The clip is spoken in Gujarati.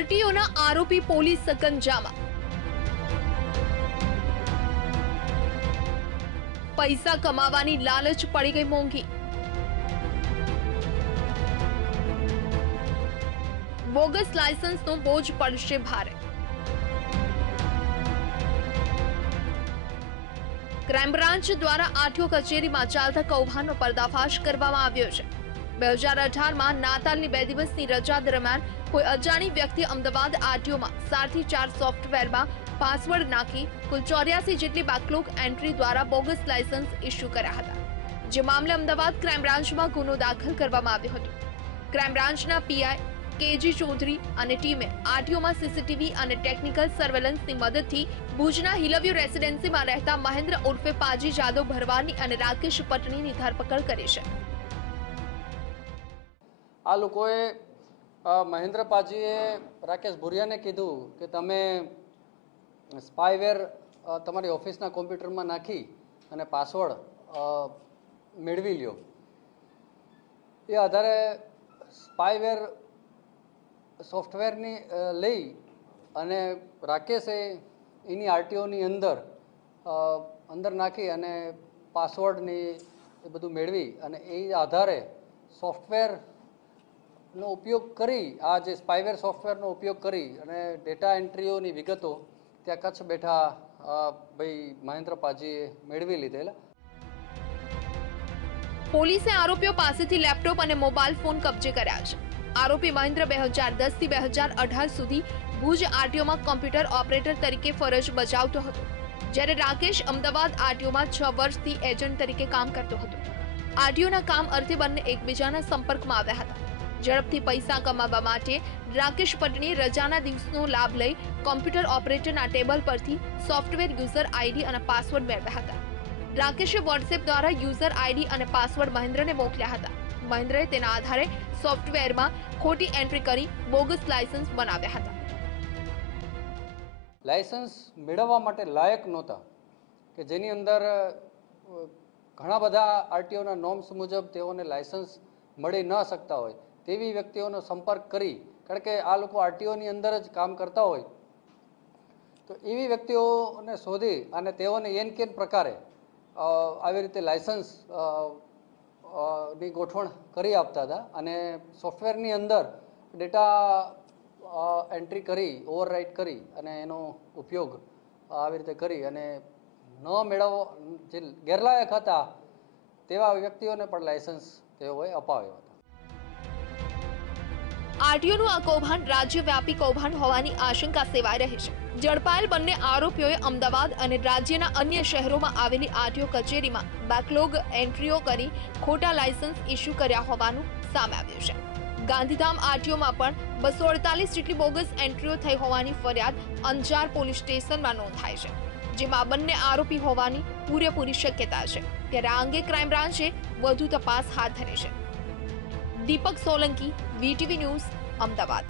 આરટીઓના આરોપી પોલીસ સકંજામાં। પૈસા કમાવાની લાલચ પડી ગઈ મોંઘી। બોગસ લાયસન્સનો બોજ પડશે ભારે। ક્રાઇમ બ્રાન્ચ દ્વારા આરટીઓ કચેરીમાં ચાલતા કૌભાંડનો પર્દાફાશ કરવામાં આવ્યો છે। 2018માં નાતાલની 2 દિવસની રજા દરમિયાન કોઈ અજાણી વ્યક્તિ અમદાવાદ આરટીઓમાં 4 થી 4 સોફ્ટવેરમાં પાસવર્ડ નાખી કુલ 84 જેટલી બેકલોગ એન્ટ્રી દ્વારા બોગસ લાયસન્સ ઇસ્યુ કર્યા હતા, જે મામલે અમદાવાદ ક્રાઇમ બ્રાન્ચમાં ગુનો દાખલ કરવામાં આવ્યો હતો। ક્રાઇમ બ્રાન્ચના પીઆઈ કેજી ચૌધરી અને ટીમે આરટીઓમાં સીસીટીવી અને ટેકનિકલ સર્વેલન્સની મદદથી ભુજના હિલવ્યુ રેસિડેન્સીમાં રહેતા મહેન્દ્ર ઉર્ફે પાજી જાદવ ભરવાડની અને રાકેશ પટણીની ધરપકડ કરી છે। આ લોકોએ મહેન્દ્ર પાજીએ રાકેશ ભુરિયાને કીધું કે તમે સ્પાયવેર તમારી ઓફિસના કોમ્પ્યુટરમાં નાખી અને પાસવર્ડ મેળવી લ્યો। એ આધારે સ્પાયવેર સોફ્ટવેરની લઈ અને રાકેશે એની આરટીઓની અંદર નાખી અને પાસવર્ડની એ બધું મેળવી અને એ આધારે સોફ્ટવેરનો ઉપયોગ કરી આ જે સ્પાયવેર સોફ્ટવેરનો ઉપયોગ કરી અને ડેટા એન્ટ્રીઓની વિગતો ત્યાં કચ્છ બેઠા ભાઈ મહેન્દ્ર પાજીએ મેળવી લીધેલા। પોલીસે આરોપીઓ પાસેથી લેપટોપ અને મોબાઈલ ફોન કબજે કર્યા છે। આરોપી મહેન્દ્ર 2010 થી 2018 સુધી ભુજ આરટીઓમાં કોમ્પ્યુટર ઓપરેટર તરીકે ફરજ બજાવતો હતો, જ્યારે રાકેશ અમદાવાદ આરટીઓમાં 6 વર્ષથી એજન્ટ તરીકે કામ કરતો હતો। આરટીઓના કામ અર્થે બંને એકબીજાના સંપર્કમાં આવ્યા હતા। ઝડપથી પૈસા કમાવા માટે રાકેશ પટણીએ રજાના દિવસનો લાભ લઈ કોમ્પ્યુટર ઓપરેટરના ટેબલ પરથી સોફ્ટવેર યુઝર આઈડી અને પાસવર્ડ મેળવ્યા હતા। રાકેશે વોટ્સએપ દ્વારા યુઝર આઈડી અને પાસવર્ડ મહેન્દ્રને મોકલ્યા હતા। મહેન્દ્રએ તેના આધારે સોફ્ટવેરમાં ખોટી એન્ટ્રી કરી બોગસ લાયસન્સ બનાવ્યા હતા। લાયસન્સ મેળવવા માટે લાયક નહોતા કે જેની અંદર ઘણા બધા આરટીઓના નોર્મ્સ મુજબ તેઓને લાયસન્સ મળી ન શકતા હોય તેવી વ્યક્તિઓનો સંપર્ક કરી, કારણ કે આ લોકો આરટીઓની અંદર જ કામ કરતા હોય તો એવી વ્યક્તિઓને શોધી અને તેઓને એન કેન પ્રકારે આવી રીતે લાયસન્સ ની ગોઠવણ કરી આપતા હતા અને સોફ્ટવેરની અંદર ડેટા એન્ટ્રી કરી ઓવરરાઇટ કરી અને એનો ઉપયોગ આવી રીતે કરી અને ન મેળવવા જે ગેરલાયક હતા તેવા વ્યક્તિઓને પણ લાયસન્સ તેઓએ અપાવ્યો હતો। આરટીઓનું આ કૌભાંડ રાજ્યવ્યાપી કૌભાંડ હોવાની આશંકા સેવાઈ રહી છે। ઝડપાયેલ બંને આરોપીઓએ અમદાવાદ અને રાજ્યના અન્ય શહેરોમાં આવેલી આરટીઓ કચેરીમાં બેકલોગ એન્ટ્રીઓ કરી ખોટા લાયસન્સ ઇસ્યુ કર્યા હોવાનું સામે આવ્યું છે। ગાંધીધામ આરટીઓમાં પણ 248 જેટલી બોગસ એન્ટ્રીઓ થઈ હોવાની ફરિયાદ અંજાર પોલીસ સ્ટેશનમાં નોંધાઈ છે, જેમાં બંને આરોપી હોવાની પૂરેપૂરી શક્યતા છે। ત્યારે આ અંગે ક્રાઇમ બ્રાન્ચે વધુ તપાસ હાથ ધરી છે। દીપક સોલંકી, વીટીવી ન્યૂઝ, અમદાવાદ।